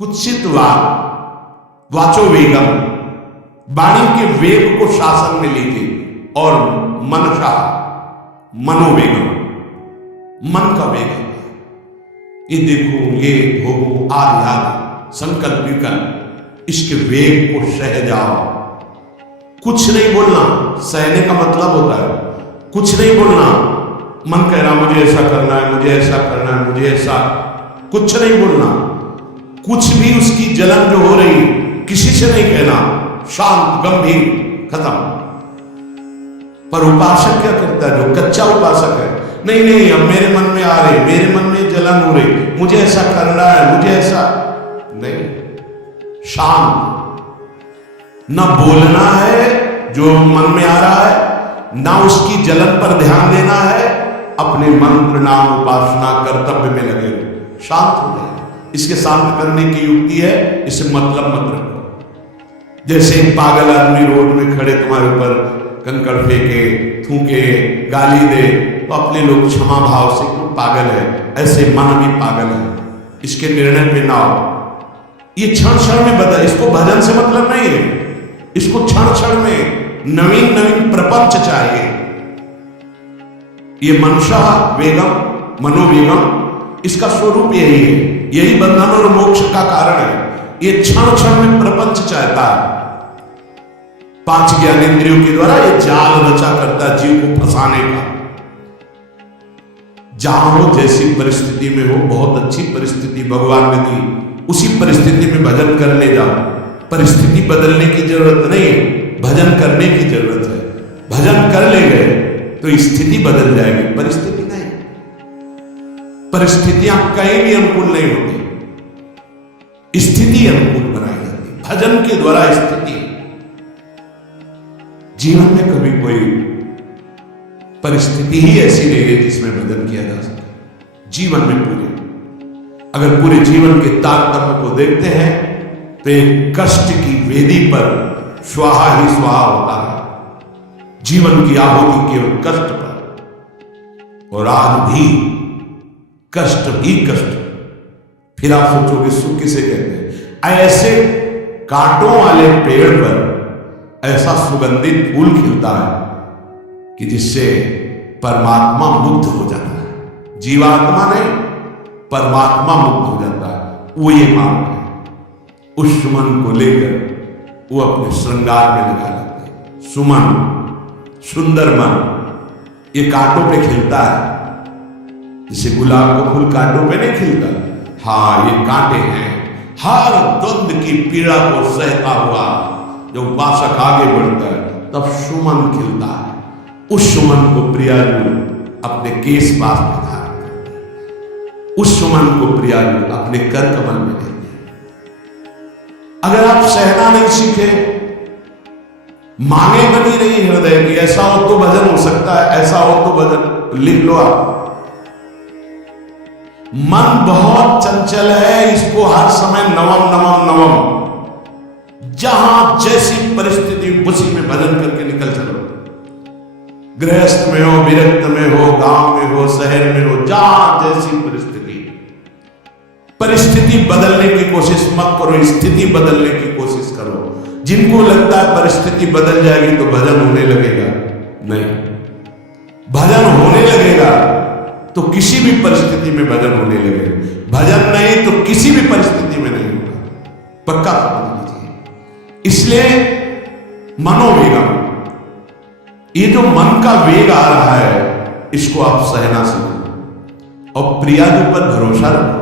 कुत्सित वाचो वेगम, वाणी के वेग को शासन में लीजिए, और मनसा मनोवेगम, मन का वेग, ये देखो ये भोगो आदि आदि संकल्प विकल्प, इसके वेग को सह जाओ। कुछ नहीं बोलना, सहने का मतलब होता है कुछ नहीं बोलना। मन कह रहा मुझे ऐसा करना है, मुझे ऐसा करना है, मुझे ऐसा, कुछ नहीं बोलना। कुछ भी उसकी जलन जो हो रही किसी से नहीं कहना, शांत गंभीर, खत्म। पर उपासक क्या करता है, जो कच्चा उपासक है, नहीं नहीं अब मेरे मन में आ रहे, मेरे मन में जलन हो रही, मुझे ऐसा करना है, मुझे ऐसा नहीं। शांत, न बोलना है जो मन में आ रहा है, ना उसकी जलन पर ध्यान देना है, अपने मंत्र नाम उपासना कर्तव्य में लगे, शांत हो जाए। इसके शांत करने की युक्ति है, इसे मतलब मत रखो। जैसे एक पागल आदमी रोड में खड़े तुम्हारे ऊपर कंकड़ फेंके, थूके, गाली दे, तो अपने लोग क्षमा भाव से क्यों पागल है, ऐसे मन भी पागल है, इसके निर्णय पे ना हो। ये क्षण क्षण में बदल, इसको भजन से मतलब नहीं है, इसको क्षण क्षण में नवीन नवीन प्रपंच चाहिए। ये मनसा वेगम मनोवेगम, इसका स्वरूप यही है, यही बंधन और मोक्ष का कारण है। ये क्षण क्षण में प्रपंच चाहता है। 5 ज्ञानेंद्रियों के द्वारा ये जाल रचा करता है जीव को फंसाने का। जहां हो, जैसी परिस्थिति में हो, बहुत अच्छी परिस्थिति भगवान ने दी, उसी परिस्थिति में भजन कर ले जाओ। परिस्थिति बदलने की जरूरत नहीं है, भजन करने की जरूरत है। भजन कर ले गए तो स्थिति बदल जाएगी, परिस्थिति नहीं। परिस्थितियां कहीं भी अनुकूल नहीं होती, स्थिति अनुकूल बनाई जाती। भजन के द्वारा स्थिति, जीवन में कभी कोई परिस्थिति ही ऐसी नहीं है जिसमें भजन किया जा सके। जीवन में पूरे, अगर पूरे जीवन के तारतम्य को देखते हैं तो एक कष्ट की वेदी पर स्वाहा ही स्वाहा होता है। जीवन की आहुति केवल कष्ट पर, और आज भी कष्ट ही कष्ट। फिर आप सोचोगे सुख किसे कहते हैं? ऐसे कांटों वाले पेड़ पर ऐसा सुगंधित फूल खिलता है कि जिससे परमात्मा मुग्ध हो जाता है। जीवात्मा नहीं, परमात्मा मुग्ध हो जाता है। वो ये मार्ग है। उस सुमन को लेकर वो अपने श्रृंगार में लगा लेते हैं। सुमन, सुंदर मन, ये कांटों पे खिलता है। जैसे गुलाब का फूल कांटों पे नहीं खिलता, हाँ ये कांटे हैं। हर द्वंद की पीड़ा को सहता हुआ जब उपासक आगे बढ़ता है तब सुमन खिलता है। उस सुमन को प्रियाजू अपने केश पास में धारण करते हैं। उस सुमन को प्रियाजू अपने कर कमल में लेते हैं। अगर आप सहना नहीं सीखे, मांगे बनी नहीं हृदय की, ऐसा हो तो भजन हो सकता है, ऐसा हो तो भजन लिख लो आप। मन बहुत चंचल है, इसको हर समय नवम नवम नवम, जहां जैसी परिस्थिति उसी में भजन करके निकल चलो। गृहस्थ में हो, विरक्त में हो, गांव में हो, शहर में हो, जहां जैसी परिस्थिति, परिस्थिति बदलने की कोशिश मत करो, स्थिति बदलने की कोशिश करो। जिनको लगता है परिस्थिति बदल जाएगी तो भजन होने लगेगा, नहीं। भजन होने लगेगा तो किसी भी परिस्थिति में भजन होने लगेगा। भजन नहीं तो किसी भी परिस्थिति में नहीं होगा, पक्का समझ लीजिए। इसलिए मनोवेगम, ये जो मन का वेग आ रहा है, इसको आप सहना सीखो और प्रियाजू पर भरोसा रखो।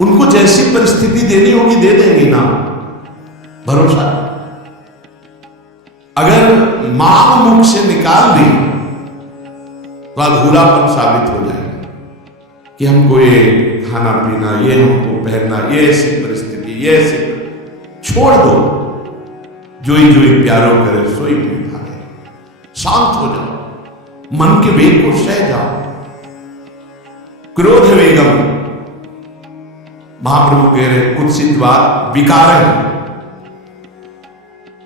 उनको जैसी परिस्थिति देनी होगी दे देंगे ना, भरोसा। अगर मांग मुख से निकाल दी तो अधूरापन साबित हो जाएगा कि हमको ये खाना पीना, ये हमको पहनना, ये ऐसी परिस्थिति, ये ऐसी, छोड़ दो। जोई जोई प्यारो करे सोई में भागे। शांत हो जाओ, मन के वेग को सह जाओ। क्रोध वेगम, महाप्रभु कह रहे कुत्सित विकार है।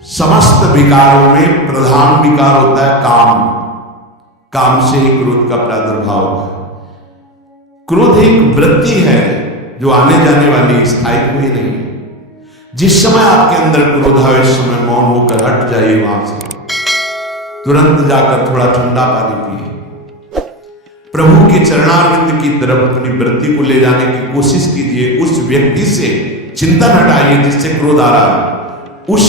समस्त विकारों में प्रधान विकार होता है काम। काम से ही क्रोध का प्रादुर्भाव होता है। क्रोध एक वृत्ति है, जो आने जाने वाली स्थायी कोई नहीं है। जिस समय आपके अंदर क्रोध आए उस समय मौन होकर हट जाइए वहां से, तुरंत जाकर थोड़ा ठंडा पानी पिए, प्रभु के चरणारविंद की तरफ अपनी वृत्ति को ले जाने की कोशिश कीजिए। उस व्यक्ति से चिंतन हटाइए जिससे क्रोध आ रहा है, उस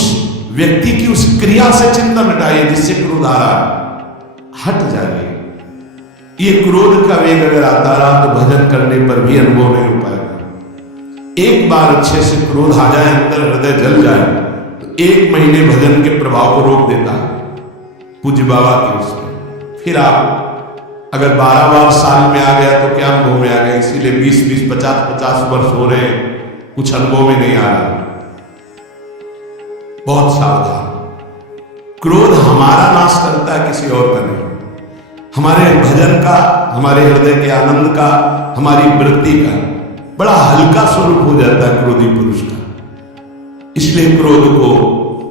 व्यक्ति की उस क्रिया से चिंतन हटाइए जिससे क्रोध आ रहा है, हट जाइए। ये क्रोध का वेग अगर आता रहा तो भजन करने पर भी अनुभव नहीं हो पाएगा। एक बार अच्छे से क्रोध आ जाए, अंदर हृदय जल जाए, तो 1 महीने भजन के प्रभाव को रोक देता है पूज्य बाबा के उसमें। फिर आप अगर 12 बार साल में आ गया तो क्या अनुभव में आ गया। इसीलिए 20-20, 50-50 वर्ष हो रहे हैं, कुछ अनुभव में नहीं आ रहा। बहुत सावधान। क्रोध हमारा नाश करता है, किसी और का नहीं। हमारे भजन का, हमारे हृदय के आनंद का, हमारी वृत्ति का बड़ा हल्का स्वरूप हो जाता है क्रोधी पुरुष का। इसलिए क्रोध को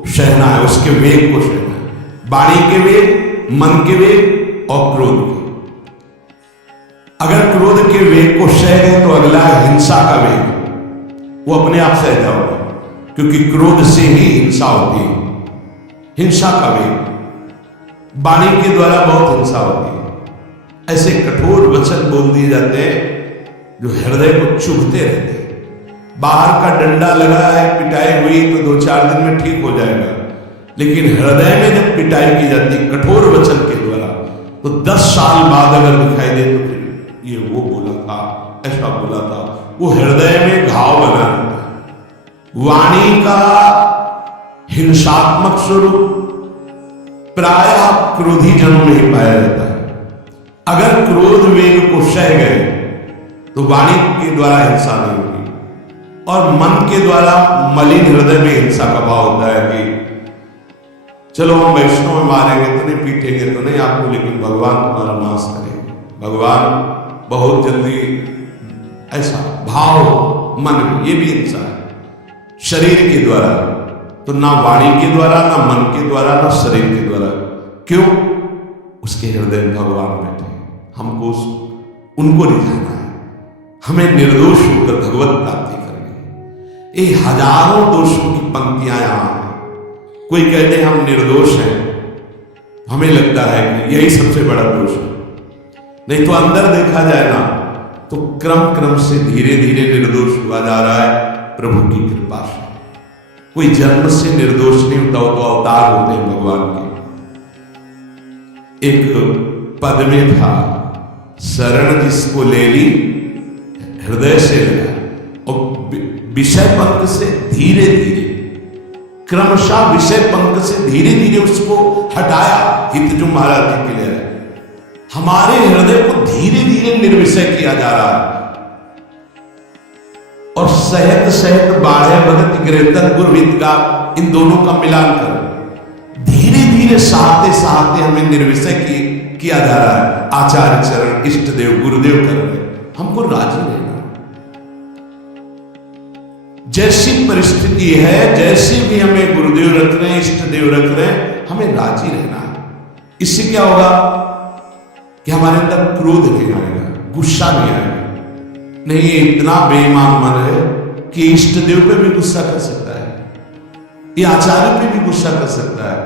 सहना है, उसके वेग को सहना है। वाणी के वेग, मन के वेग और क्रोध के। अगर क्रोध के वेग को सह गए तो अगला है हिंसा का वेग, वो अपने आप सह जाओगे, क्योंकि क्रोध से ही हिंसा होती है। हिंसा का वेग, वाणी के द्वारा बहुत हिंसा होती है। ऐसे कठोर वचन बोल दिए जाते हैं जो हृदय को चुभते रहते हैं। बाहर का डंडा लगा है, पिटाई हुई तो 2-4 दिन में ठीक हो जाएगा, लेकिन हृदय में जब पिटाई की जाती है कठोर वचन के द्वारा, तो 10 साल बाद अगर दिखाई दे तो फिर ये वो बोला था, ऐसा बोला था, वो हृदय में घाव बना रहता है। वाणी का हिंसात्मक स्वरूप प्रायः क्रोधी जनों में ही पाया जाता है। अगर क्रोध वेग को सह गए तो वाणी के द्वारा हिंसा नहीं होगी, और मन के द्वारा मलिन हृदय में हिंसा का भाव होता है कि चलो हम वैष्णव में मारेंगे तो नहीं, पीटेंगे तो नहीं आपको, लेकिन भगवान तुम्हारा नाश करेंगे, भगवान बहुत जल्दी, ऐसा भाव मन में, ये भी हिंसा है शरीर के द्वारा। तो ना वाणी के द्वारा, ना मन के द्वारा, ना शरीर के द्वारा। क्यों? उसके हृदय में भगवान बैठे, हमको उनको रिझाना है, हमें निर्दोष होकर भगवत प्राप्ति करनी है। ये हजारों दोषों की पंक्तियां यहां हैं। कोई कहते हैं हम निर्दोष हैं, हमें लगता है कि यही सबसे बड़ा दोष है। नहीं तो अंदर देखा जाए ना तो क्रम क्रम से धीरे धीरे निर्दोष हुआ जा रहा है प्रभु की कृपा से। कोई जन्म से निर्दोष नहीं होता, तो अवतार होते हैं भगवान के। एक पद में था, शरण जिसको ले ली हृदय से लगा, और विषय पंख से धीरे धीरे, क्रमशः विषय पंख से धीरे धीरे उसको हटाया। हित जो महाराज जी के लिए हमारे हृदय को धीरे धीरे निर्विषय किया जा रहा है, और सहत सहत बाढ़े भगत गिरतन गुरवित का, इन दोनों का मिलान कर धीरे धीरे सहते सहते हमें निर्विषय किया जा रहा है। आचार्य चरण, इष्ट देव, गुरुदेव कर रहे, हमको राजी रहना। जैसी परिस्थिति है, जैसे भी हमें गुरुदेव रख रहे हैं, इष्ट देव रख रहे हैं, हमें राजी रहना है। इससे क्या होगा कि हमारे अंदर क्रोध नहीं आएगा, गुस्सा नहीं आएगा। नहीं, इतना बेईमान मन है कि इष्ट देव पे भी गुस्सा कर सकता है, ये आचार्य पे भी गुस्सा कर सकता है,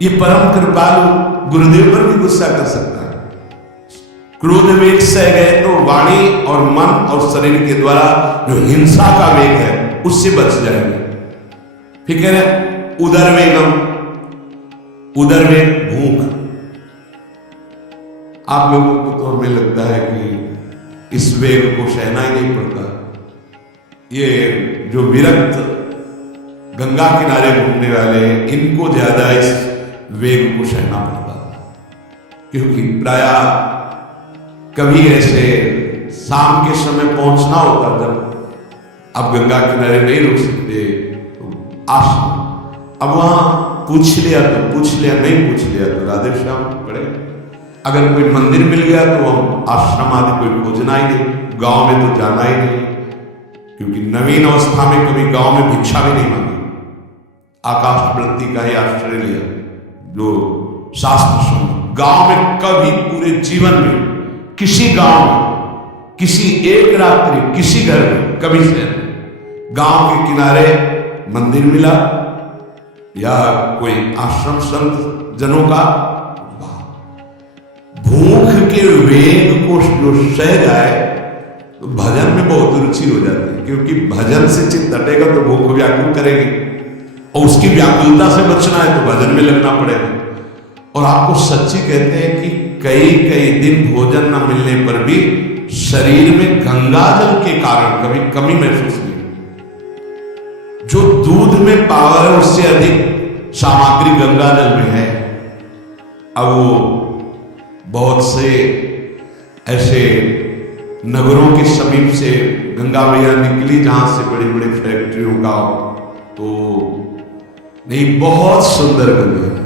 ये परम कृपालु गुरुदेव पर भी गुस्सा कर सकता है। क्रोध वेग सह गए तो वाणी और मन और शरीर के द्वारा जो हिंसा का वेग है उससे बच जाएंगे। फिर कह रहे उदर वेगम, उदर वेग भूख। आप लोगों को तो हमें लगता है कि इस वेग को सहना ही नहीं पड़ता। ये जो विरक्त गंगा किनारे घूमने वाले हैं, इनको ज्यादा इस वेग को सहना पड़ता, क्योंकि प्रायः कभी ऐसे शाम के समय पहुंचना होता, जब अब गंगा किनारे नहीं रुक सकते तो आश्रम, अब वहां पूछ लिया तो पूछ लिया, नहीं पूछ लिया तो राधे श्याम पड़े। अगर कोई मंदिर मिल गया तो हम आश्रम आदि कोई खोजना ही नहीं, गांव में तो जाना ही नहीं, क्योंकि नवीन अवस्था में कभी गांव में भिक्षा भी नहीं मांगी। आकाश वृत्ति का ही आश्रय लिया, जो शास्त्र सुन। गांव में कभी पूरे जीवन में किसी गांव में किसी एक रात्रि किसी घर में कभी से गांव के किनारे मंदिर मिला या कोई आश्रम संत जनों का, भूख के वेग को जो सह जाए तो भजन में बहुत रुचि हो जाती है, क्योंकि भजन से चित्त हटेगा तो भूख व्याकुल करेगी और उसकी व्याकुलता से बचना है तो भजन में लगना पड़ेगा। और आपको सच्ची कहते हैं कि कई कई दिन भोजन न मिलने पर भी शरीर में गंगाजल के कारण कभी कमी महसूस नहीं। जो दूध में पावर है उससे अधिक सामग्री गंगाजल में है। अब वो बहुत से ऐसे नगरों के समीप से गंगा मैया निकली जहां से बड़ी बड़ी फैक्ट्रियों का, तो नहीं, बहुत सुंदर गंगा है।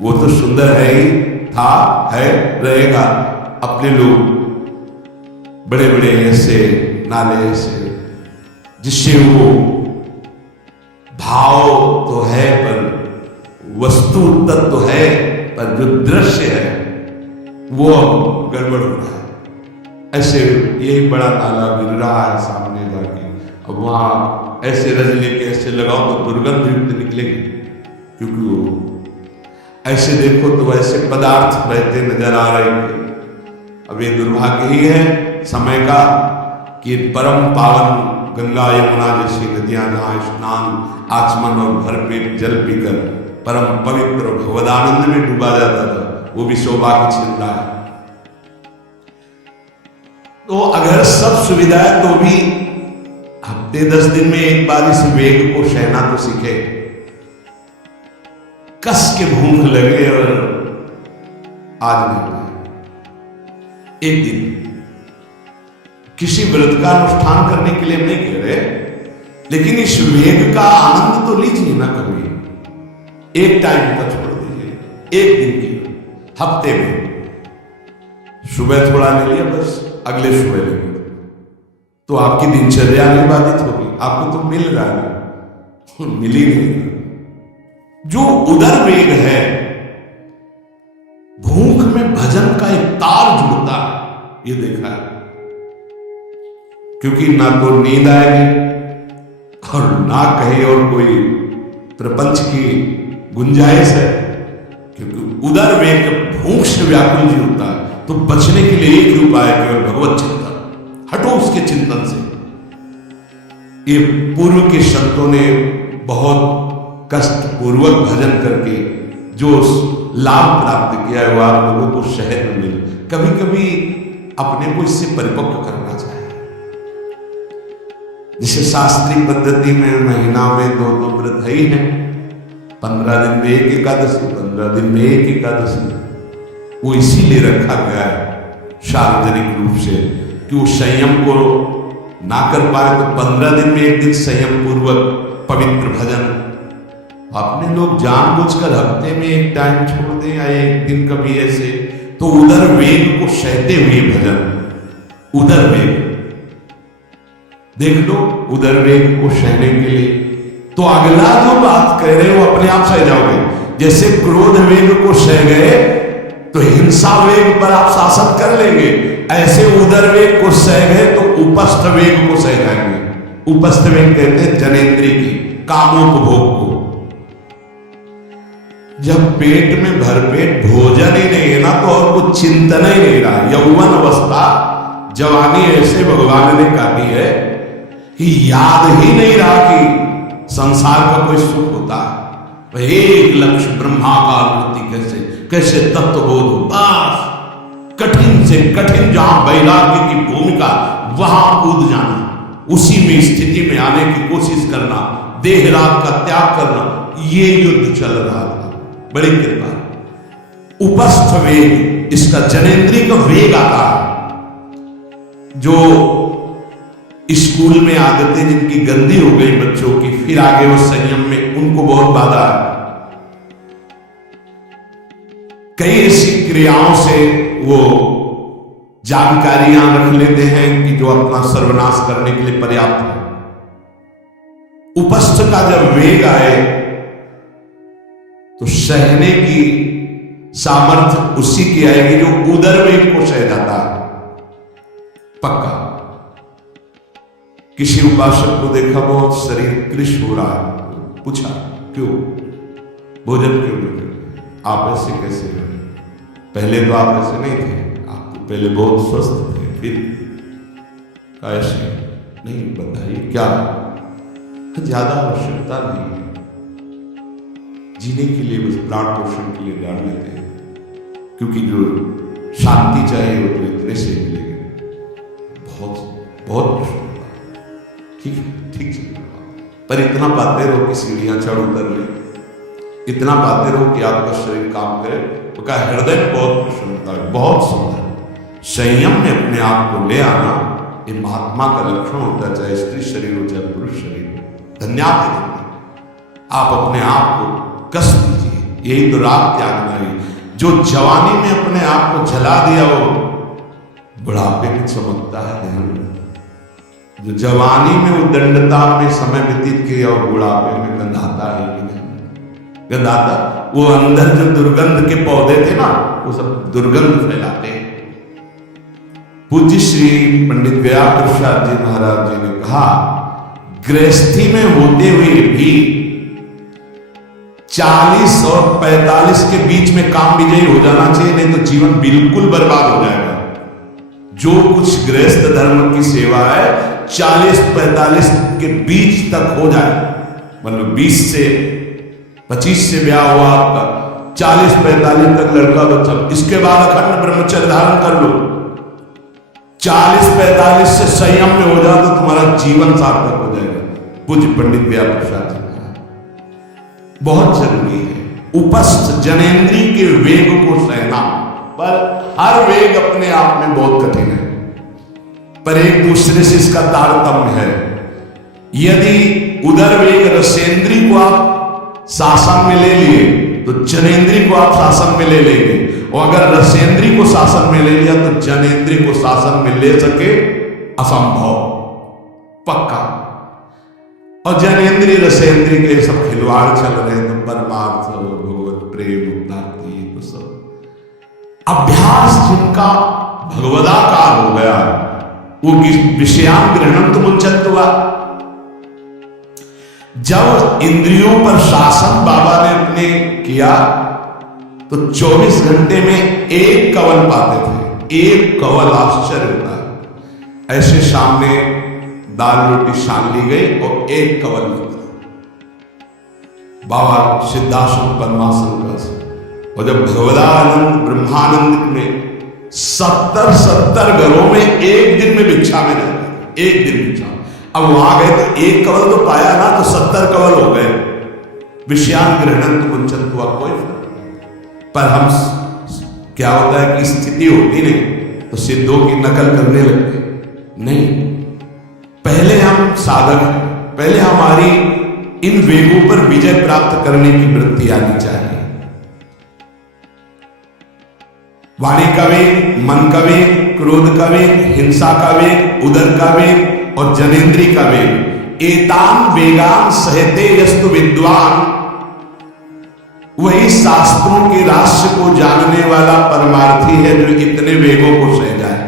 वो तो सुंदर है ही, था, है, रहेगा। अपने लोग बड़े बड़े ऐसे नाले ऐसे जिससे वो भाव तो है पर वस्तु तत्व तो है, पर जो दृश्य है वो गड़बड़ हो रहा है। ऐसे यही बड़ा तालाब गिर रहा है सामने जाके, अब वहां ऐसे रज लेके ऐसे लगाओ तो दुर्गंध युक्त निकलेगी, क्योंकि वो ऐसे देखो तो वैसे पदार्थ बहते नजर आ रहे हैं। अब ये दुर्भाग्य ही है समय का कि परम पावन गंगा यमुना जैसी नदियां जहां स्नान आचमन और भरपेट जल पीकर परम पवित्र भगवदानंद में डूबा जाता था, वो भी सौभाग्य छिन रहा है। तो अगर सब सुविधा है तो भी हफ्ते 10 दिन में एक बार इस वेग को सहना तो सीखे। कस के भूख लगे और आज नहीं, एक दिन किसी व्रत का अनुष्ठान करने के लिए नहीं कह रहे, लेकिन इस वेग का आनंद तो लीजिए ना कभी। एक टाइम का छोड़ दीजिए, एक दिन की, हफ्ते में सुबह थोड़ा ले लिया, बस अगले सुबह ले लिया, तो आपकी दिनचर्या नहीं बाधित होगी। आपको तो मिल रहा है, मिल ही नहीं। जो उदर वेग है, भूख में भजन का एक तार जुड़ता है, ये देखा है। क्योंकि ना तो नींद आएगी और ना कहीं और कोई प्रपंच की गुंजाइश है, क्योंकि उदर वेग भूख से व्याकुल जी होता है। तो बचने के लिए एक ही उपाय है, केवल भगवत चिंतन। हटो उसके चिंतन से। ये पूर्व के संतों ने बहुत कष्ट पूर्वक भजन करके जो लाभ प्राप्त किया है वो आप लोगों को शहर में मिले। कभी कभी अपने को इससे परिपक्व करना चाहिए। जिसे शास्त्रीय पद्धति में महीना में 2 व्रत ही है, 15 दिन में एक एकादशी, 15 दिन में एक एकादशी। वो इसीलिए रखा गया है सार्वजनिक रूप से कि वो संयम को ना कर पाए तो 15 दिन में एक दिन संयम पूर्वक पवित्र भजन। अपने लोग जानबूझकर हफ्ते में एक टाइम छोड़ दें या एक दिन कभी ऐसे, तो उदर वेग को सहते हुए भजन। उदर वेग देख लो, उदर वेग को सहने के लिए तो अगला जो बात कह रहे हो अपने आप सह जाओगे। जैसे क्रोध वेग को सह गए तो हिंसा वेग पर आप शासन कर लेंगे, ऐसे उदर वेग को सह गए तो उपस्थ वेग को सह जाएंगे। उपस्थ वेग कहते हैं जनेंद्रिय की, कामोपभोग को। जब पेट में भरपेट भोजन ही नहीं है ना, तो और कुछ चिंतन ही नहीं रहा। यौवन अवस्था, जवानी ऐसे भगवान ने काटी है कि याद ही नहीं रहा कि संसार का कोई सुख होता है। एक लक्ष्य ब्रह्माकार वृत्ति कैसे कैसे तत्वबोध हो, बस कठिन से कठिन जहां वैराग्य की भूमिका वहां कूद जाना, उसी में स्थिति में आने की कोशिश करना, देह राग का त्याग करना, ये युद्ध चल रहा था। बड़ी कृपा। उपस्थ वेग, इसका जनेंद्रिय का वेग आता है। जो स्कूल में आदतें जिनकी गंदी हो गई बच्चों की, फिर आगे वो संयम में उनको बहुत बाधा है। कई ऐसी क्रियाओं से वो जानकारियां रख लेते हैं कि जो अपना सर्वनाश करने के लिए पर्याप्त है। उपस्थ का जब वेग आए तो सहने की सामर्थ्य उसी की आएगी जो उदर वेग को सह जाता है। पक्का। किसी उपासक को देखा बहुत शरीर क्लिश हो रहा है, पूछा क्यों, भोजन क्यों नहीं करते, आप ऐसे कैसे हैं? पहले तो आप ऐसे नहीं थे, आप तो पहले बहुत स्वस्थ थे, फिर ऐसे नहीं, बताइए क्या? ज्यादा आवश्यकता नहीं है, जीने के लिए बस प्राण पोषण के लिए डाल लेते हैं, क्योंकि जो शांति चाहिए वो तो इतने से मिलेगी। बहुत बहुत ठीक है, ठीक है, पर इतना पाते रहो कि सीढ़ियां चढ़ उतर ले, इतना पाते रहो कि आपका शरीर काम करे, तो क्या हृदय बहुत प्रसन्नता है, बहुत सुंदर। संयम में अपने आप को ले आना ये महात्मा का लक्षण होता है, चाहे स्त्री शरीर हो चाहे पुरुष शरीर हो। धन्यवाद देंगे आप अपने आप को कष्ट दीजिए, यही तो राग त्यागना है। जो जवानी में अपने आप को जला दिया वो बुढ़ापे में चमकता है। ध्यान, जो जवानी में वो दंडता में समय व्यतीत किया वो बुढ़ापे में गंधाता है, गंधाता। वो अंदर जो दुर्गंध के पौधे थे ना, वो सब दुर्गंध फैलाते हैं। पूज्य श्री पंडित गया प्रसाद जी महाराज जी ने कहा, गृहस्थी में होते हुए भी 40 और 45 के बीच में काम विजयी हो जाना चाहिए, नहीं तो जीवन बिल्कुल बर्बाद हो जाएगा। जो कुछ गृहस्थ धर्म की सेवा है 40-45 के बीच तक हो जाए, मतलब 20 से 25 से ब्याह हुआ आपका, 40-45 तक लड़का बच्चा, इसके बाद अखंड ब्रह्मचर्य धारण कर लो। 40-45 से संयम में हो जाए तो तुम्हारा जीवन सार्थक हो जाएगा। पूज्य पंडित गया प्रसाद जी, बहुत जरूरी है उपस्थ जनेन्द्री के वेग को सहना, पर हर वेग अपने आप में बहुत कठिन है, पर एक दूसरे से इसका तारतम्य है। यदि उदर वेग रसेंद्री को आप शासन में ले लिए तो जनेन्द्री को आप शासन में ले लेंगे, और अगर रसेंद्री को शासन में ले लिया तो जनेन्द्री को शासन में ले सके असंभव, पक्का। और जनेन्द्री रसेंद्री के सब खिलवाड़ चल रहे हैं, तो परमार्थ भगवत प्रेम उन्नति तो सब अभ्यास जिनका भगवदाकार हो गया, वो विषयान ग्रहणम तो मुंचत हुआ। जब इंद्रियों पर शासन बाबा ने अपने किया तो 24 घंटे में एक कवल पाते थे, एक कवल, आश्चर्य होता है। ऐसे सामने दाल रोटी छान ली गई और एक कवल मिलता, बाबा सिद्धासन पद्मासन का। और जब भगवदानंद ब्रह्मानंद में 70 घरों में एक दिन में भिक्षा में रहते, एक दिन भिक्षा। अब वहां गए तो एक कवल तो पाया ना, तो 70 कवल हो गए। विषयान ग्रहणन तो वंचन हुआ, कोई फर्क नहीं। पर हम क्या होता है कि स्थिति होती नहीं तो सिद्धों की नकल करने लगते नहीं। पहले हम साधक हैं, पहले हमारी इन वेगों पर विजय प्राप्त करने की वृत्ति आनी चाहिए। वाणी का वेग, मन का वेग, क्रोध का वेग, हिंसा का वेग, उदर का वेग और जनेन्द्री का वेग, एतान वेगान सहते यस्तु विद्वान, वही शास्त्रों के रहस्य को जानने वाला परमार्थी है जो इतने वेगों को सह जाए।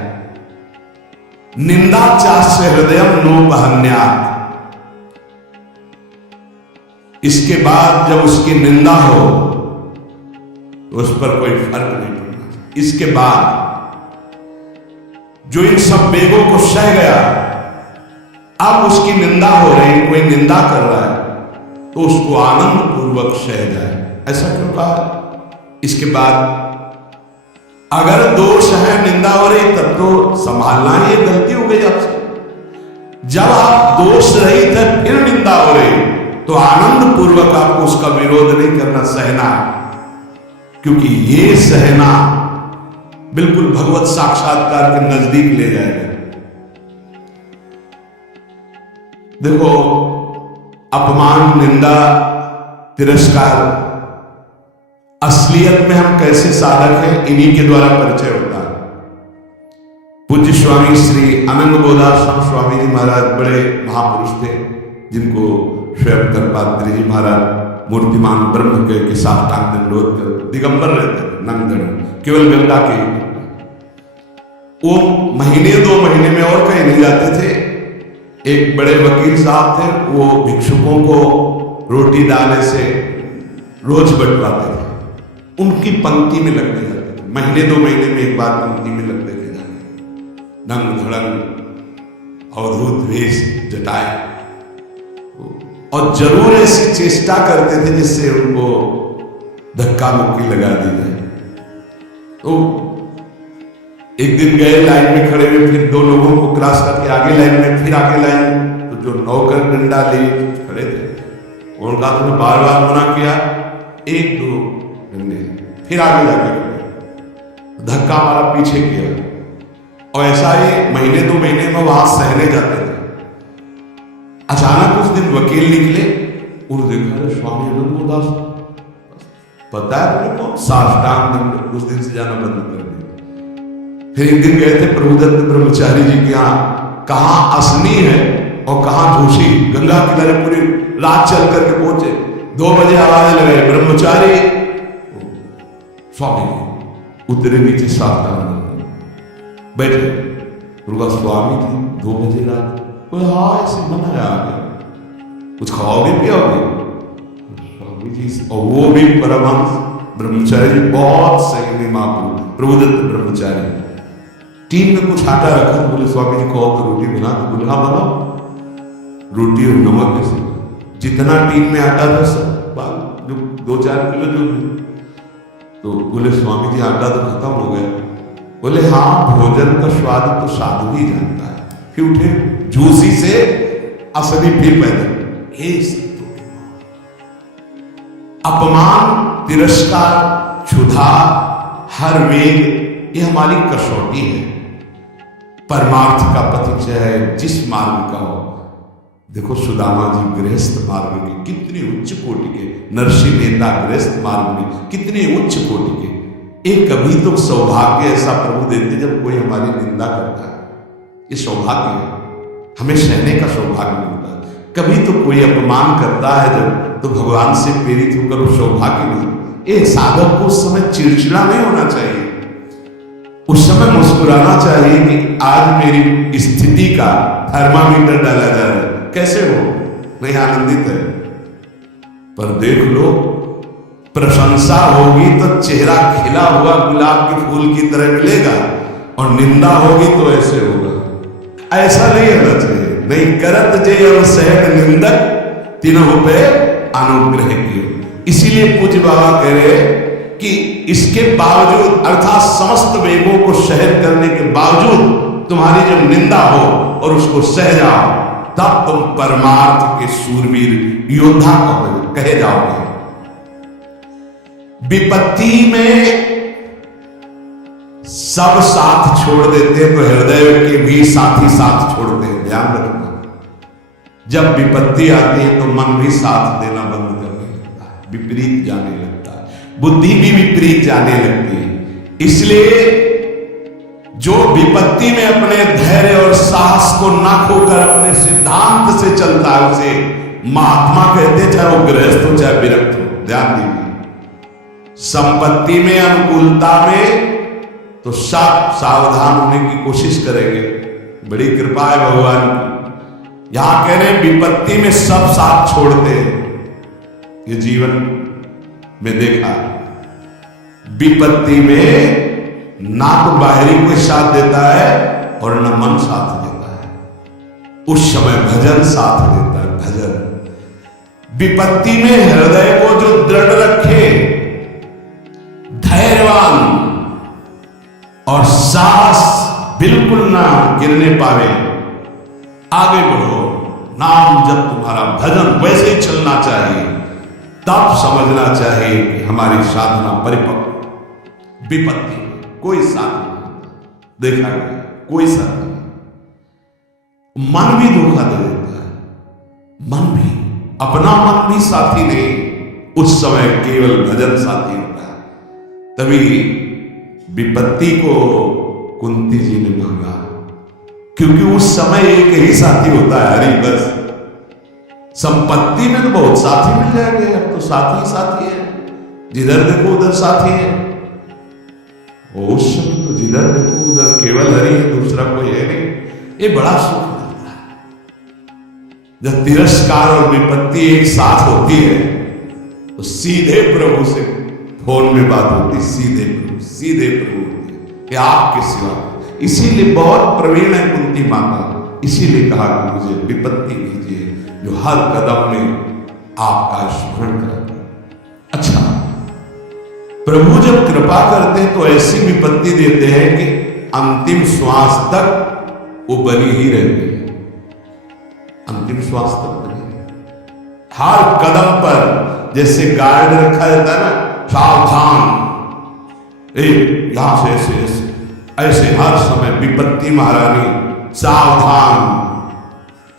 निंदा चास्य हृदयम नोपहन्यात्, इसके बाद जब उसकी निंदा हो तो उस पर कोई फर्क नहीं पड़ना। इसके बाद जो इन सब वेगों को सह गया, अब उसकी निंदा हो रही, कोई निंदा कर रहा है तो उसको आनंद पूर्वक सह जाए। ऐसा क्यों कहा? इसके बाद अगर दोष है, निंदा हो रही, तब तो संभालना, ये गलती हो गई आपसे। जब आप दोष रहित है फिर निंदा हो रही तो आनंद पूर्वक आपको उसका विरोध नहीं करना, सहना, क्योंकि ये सहना बिल्कुल भगवत साक्षात्कार के नजदीक ले जाएगा। देखो, अपमान, निंदा, तिरस्कार, असलियत में हम कैसे साधक हैं इन्हीं के द्वारा परिचय होता है। पूज्य स्वामी श्री अनंग बोधाश्रम स्वामी जी महाराज बड़े महापुरुष थे, जिनको स्वयं करपात्री जी महाराज मूर्तिमान ब्रह्म के साष्टांग दंडोत कर दिगंबर रहते थे, नंगदड़, केवल गंगा के। वो महीने 2 महीने में और कहीं नहीं जाते थे। एक बड़े वकील साहब थे, वो भिक्षुकों को रोटी दाने से रोज बंटवाते थे, उनकी पंक्ति में लगने जाते थे। महीने 2 महीने में एक बार पंक्ति में लगते थे जाके, नंग धड़ंग अवधूत वेश जटाए, और जरूर ऐसी चेष्टा करते थे जिससे उनको धक्का मुक्की लगा दी जाए। तो एक दिन गए, लाइन में खड़े हुए, फिर 2 लोगों को क्रॉस करके आगे लाइन में, फिर आगे लाइन, तो जो नौकर डंडा लिए खड़े थे उनका तो बार बार मना किया, 1-2 डंडे, फिर आगे जाके खड़े, धक्का मारा, पीछे किया, और ऐसा ही महीने 2 महीने में वहां सहने जाते थे। अचानक उस दिन वकील निकले, उन्होंने देखा स्वामी अनंतदास, पता है तुम्हें कौन, साष्टांग दंड, उस दिन से जाना बंद कर दिया। फिर एक दिन गए थे प्रभुदत्त ब्रह्मचारी जी के यहाँ, कहाँ असनी है और कहाँ धूसी, गंगा किनारे पूरी रात चल करके पहुंचे। 2 बजे आवाज लगाई, ब्रह्मचारी, स्वामी उतरे नीचे, साष्टांग बैठे, रुका, स्वामी जी 2 बजे रात, हाँ ऐसे मना आ गया, कुछ खाओगे पियोगे? स्वामी जी, और वो भी परमहंस ब्रह्मचारी जी, बहुत संयमी महापुरुष प्रभुदत्त ब्रह्मचारी, टीम में कुछ आटा रखा, तो बोले स्वामी जी कहो तो रोटी बना, तो बोले हाँ बनाओ, रोटी और नमक ऐसे, जितना टीम में आटा था सब, जो 2-4 किलो जो, तो बोले स्वामी जी आटा तो खत्म हो गया। बोले हाँ, भोजन का स्वाद तो साधु ही जानता है। फिर उठे, जूसी से असली फिर पैदल, अपमान, तिरस्कार, क्षुधा, हर वेग, ये हमारी कसौटी है। परमार्थ का पथ चाहे जिस मार्ग का हो, देखो सुदामा जी गृहस्थ मार्ग के कितने उच्च कोटि के, नरसिंह मेहता गृहस्थ मार्ग में कितने उच्च कोटि के। एक कभी तो सौभाग्य ऐसा प्रभु देते जब कोई हमारी निंदा करता है, ये सौभाग्य है, हमें सहने का सौभाग्य मिलता है। कभी तो कोई अपमान करता है जब, तो भगवान से प्रेरित होकर वो सौभाग्य मिलता है। साधक को उस समय चिड़चिड़ा नहीं होना चाहिए, उस समय मुस्कुराना चाहिए कि आज मेरी स्थिति का थर्मामीटर डाला जा रहा है, कैसे हो, नहीं आनंदित है। पर देख लो, प्रशंसा होगी तो चेहरा खिला हुआ गुलाब के फूल की तरह मिलेगा, और निंदा होगी तो ऐसे होगा। ऐसा नहीं होना चाहिए। नहीं करत जे और सहन निंदक, तीनों पे अनुग्रह कियो। इसीलिए पूज्य बाबा कह रहे कि इसके बावजूद, अर्थात समस्त वेगों को सहन करने के बावजूद तुम्हारी जब निंदा हो और उसको सह जाओ, तब तुम परमार्थ के शूरवीर योद्धा कहे जाओगे। विपत्ति में सब साथ छोड़ देते तो हृदय के भी साथी साथ छोड़ते हैं, ध्यान रखना। जब विपत्ति आती है तो मन भी साथ देना बंद करने लगता है, विपरीत जाने लगता है, बुद्धि भी विपरीत जाने लगती है। इसलिए जो विपत्ति में अपने धैर्य और साहस को ना खोकर अपने सिद्धांत से चलता है उसे महात्मा कहते, चाहे वो गृहस्थ हो चाहे विरक्त हो। ध्यान दीजिए, संपत्ति में, अनुकूलता में तो सब सावधान होने की कोशिश करेंगे, बड़ी कृपा है भगवान की। यहां कह रहे विपत्ति में सब साथ छोड़ते हैं, ये जीवन में देखा। विपत्ति में ना तो बाहरी कोई साथ देता है और न मन साथ देता है, उस समय भजन साथ देता है, भजन। विपत्ति में हृदय को जो दृढ़ रखे, धैर्यवान और साहस बिल्कुल ना गिरने पावे, आगे बढ़ो, नाम जब तुम्हारा भजन वैसे ही चलना चाहिए, तब समझना चाहिए कि हमारी साधना परिपक्व। विपत्ति कोई साथ देखा गया, कोई साथ नहीं। मन भी धोखा दे देता है, मन भी, अपना मन भी साथी नहीं, उस समय केवल भजन साथी होता है। तभी विपत्ति को कुंती जी ने मांगा, क्योंकि उस समय एक ही साथी होता है, हरि बस। संपत्ति में तो बहुत साथी मिल जाएंगे, अब तो साथी साथी है, जिधर देखो उधर साथी है। और उस समय तो जिधर देखो उधर केवल हरि है, दूसरा कोई है नहीं। ये बड़ा सुख मिलता है जब तिरस्कार और विपत्ति एक साथ होती है, तो सीधे प्रभु से फोन में बात होती, सीधे प्रभु होती है कि आपके सिवा। इसीलिए बहुत प्रवीण है कुंती माता, इसीलिए कहा कि मुझे विपत्ति दीजिए जो हर कदम में आपका स्मरण करे। अच्छा, प्रभु जब कृपा करते हैं तो ऐसी विपत्ति देते हैं कि अंतिम श्वास तक वो बनी ही रहती है, अंतिम श्वास तक बनी। हर कदम पर जैसे गार्ड रखा रहता है ना, सावधान, यहां से ऐसे ऐसे ऐसे हर समय विपत्ति महारानी सावधान,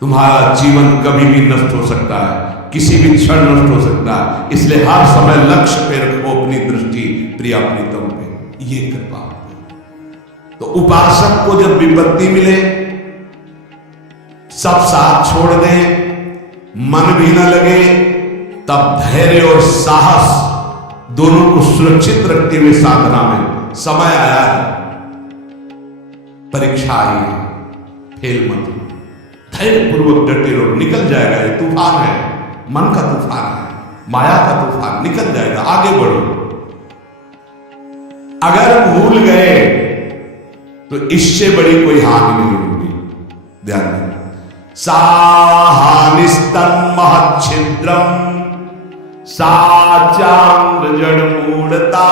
तुम्हारा जीवन कभी भी नष्ट हो सकता है, किसी भी क्षण नष्ट हो सकता है, इसलिए हर समय लक्ष्य पे रखो अपनी दृष्टि प्रिया प्रीतम पे। ये कृपा। तो उपासक को जब विपत्ति मिले, सब साथ छोड़ दें, मन भी न लगे, तब धैर्य और साहस दोनों को सुरक्षित रखते हुए साधना में समय आया है, परीक्षा आई है, फेल मत, धैर्य पूर्वक डटे रहो, निकल जाएगा। ये तूफान है, मन का तूफान है, माया का तूफान, निकल जाएगा, आगे बढ़ो। अगर भूल गए तो इससे बड़ी कोई हानि नहीं होगी। ध्यान दें, साहानिस्तन महच्छिद्रम साचांग जड़ मूढ़ता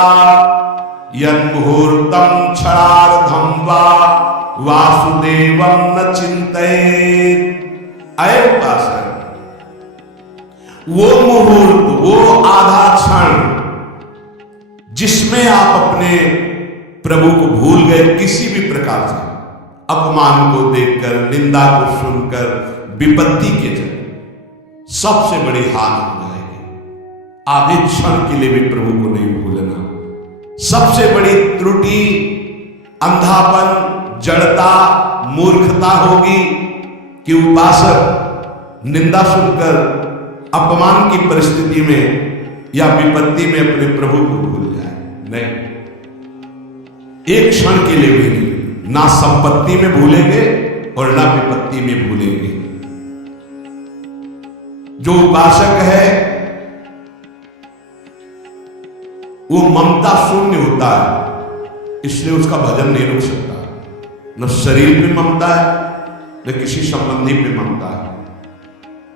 यन्मुहूर्तम क्षणार्धम वा वासुदेवम न चिंतयेत्। अय उपासक, वो मुहूर्त, वो आधा क्षण जिसमें आप अपने प्रभु को भूल गए, किसी भी प्रकार से अपमान को देखकर, निंदा को सुनकर, विपत्ति के जब सबसे बड़ी हानि हो जाएगी। आधे क्षण के लिए भी प्रभु को नहीं भूलना। सबसे बड़ी त्रुटि अंधापन, जड़ता, मूर्खता होगी कि उपासक निंदा सुनकर अपमान की परिस्थिति में या विपत्ति में अपने प्रभु को भूल जाए। नहीं, एक क्षण के लिए भी नहीं, ना संपत्ति में भूलेंगे और ना विपत्ति में भूलेंगे। जो उपासक है वो ममता शून्य होता है, इसलिए उसका भजन नहीं रुक सकता। न शरीर पे ममता है, न किसी संबंधी पे ममता है।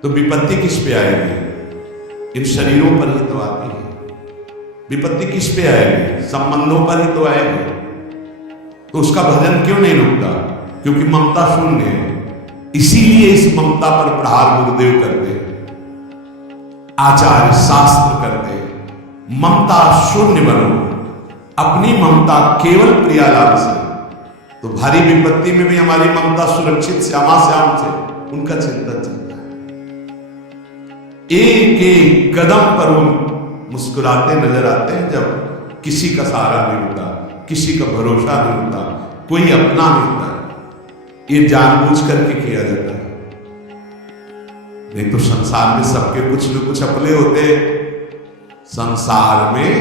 तो विपत्ति किस पे आएगी? इन शरीरों पर ही तो आती है। विपत्ति किस पे आएगी? संबंधों पर ही तो आएगी। तो उसका भजन क्यों नहीं रुकता? क्योंकि ममता शून्य है। इसीलिए इस ममता पर प्रहार गुरुदेव करते, आचार्य शास्त्र करते, ममता शून्य बनो, अपनी ममता केवल प्रियालाल से। तो भारी विपत्ति में भी हमारी ममता सुरक्षित श्यामा श्याम से, उनका चिंतन चलता है। एक एक कदम पर वो मुस्कुराते नजर आते हैं जब किसी का सहारा नहीं होता, किसी का भरोसा नहीं होता, कोई अपना नहीं होता। ये जानबूझ करके किया जाता है। नहीं तो संसार में सबके कुछ न कुछ अपने होते हैं। संसार में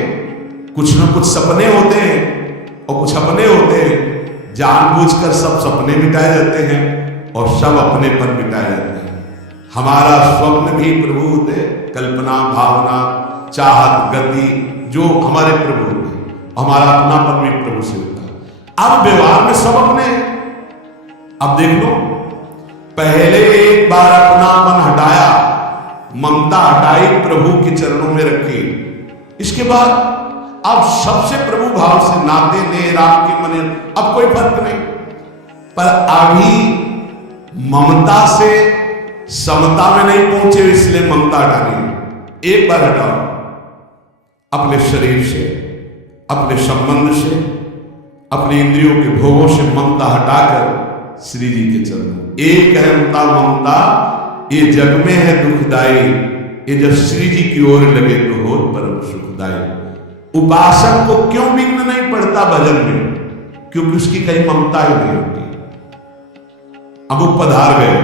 कुछ न कुछ सपने होते हैं और कुछ अपने होते हैं। जानबूझकर सब सपने मिटाए जाते हैं और सब अपनेपन मिटाए जाते हैं। हमारा स्वप्न भी प्रभु होते, कल्पना, भावना, चाहत, गति जो हमारे प्रभु होते, हमारा अपनापन भी प्रभु से होता है। अब व्यवहार में सब अपने। अब देख लो, पहले एक बार अपनापन हटाया, ममता हटाई, प्रभु के चरणों में रखी। इसके बाद अब सबसे प्रभु भाव से नाते ने राम के मन, अब कोई फर्क नहीं। पर अभी ममता से समता में नहीं पहुंचे, इसलिए ममता हटानी। एक बार हटाओ अपने शरीर से, अपने संबंध से, अपने इंद्रियों के भोगों से ममता हटाकर श्री जी के चरणों। एक है ममता, ये जग में है दुखदाई, ये जब श्री जी की ओर लगे तो हो परम सुखदाई। उपासक को क्यों विघ्न नहीं पड़ता भजन में? क्योंकि उसकी कहीं ममता ही नहीं होती। अब वो पधार गए,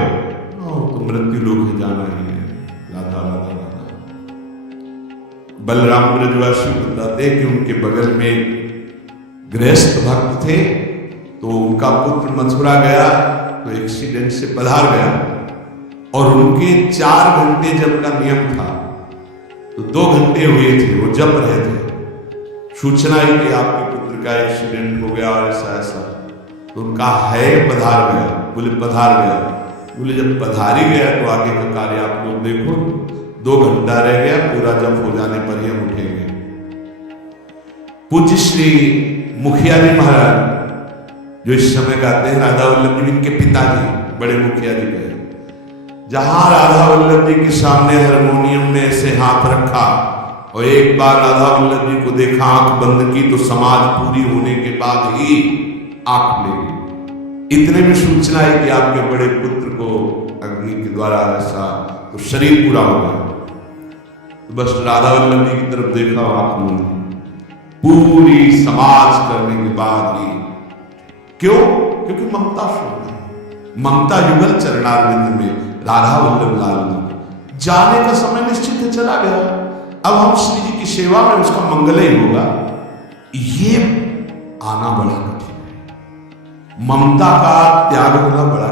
तो मृत्यु लोक है, जाना ही है, राधा राधा राधा। बलराम ब्रजवासी बताते हैं कि उनके बगल में गृहस्थ भक्त थे, तो उनका पुत्र मथुरा गया तो एक्सीडेंट से पधार गया, और उनके 4 घंटे जब का नियम था, तो 2 घंटे हुए थे, वो जप रहे थे, सूचना है कि आपके पुत्र का एक्सीडेंट हो गया और ऐसा ऐसा। तो उनका है पधार गया, बोले पधार गया, बोले जब पधार ही गया तो आगे का कार्य आप लोग देखो, 2 घंटा रह गया, पूरा जप हो जाने पर ही हम उठेंगे। पूज्य श्री मुखिया जी महाराज जो इस समय गाते हैं, राधा वल्लभ जी इनके पिताजी बड़े मुखिया जी गए, जहां राधा वल्लभ जी के सामने हारमोनियम में ऐसे हाथ रखा और एक बार राधा वल्लभ जी को देखा, आंख बंद की तो समाज पूरी होने के बाद ही आंख ले गई। इतने में सूचना है कि आपके बड़े पुत्र को अग्नि के द्वारा ऐसा, तो शरीर पूरा हो गया। तो बस राधा वल्लभ जी की तरफ देखा, आंख मूंदी, पूरी समाज करने के बाद ही। क्यों? क्योंकि ममता शोध है, ममता युगल चरणारविंद में राधा वल्लभ लाल जी जाने का समय निश्चित है, चला गया। अब हम श्री जी की सेवा में उसका मंगल ही होगा, ये आना बड़ा कठिन है। ममता का त्याग होना बड़ा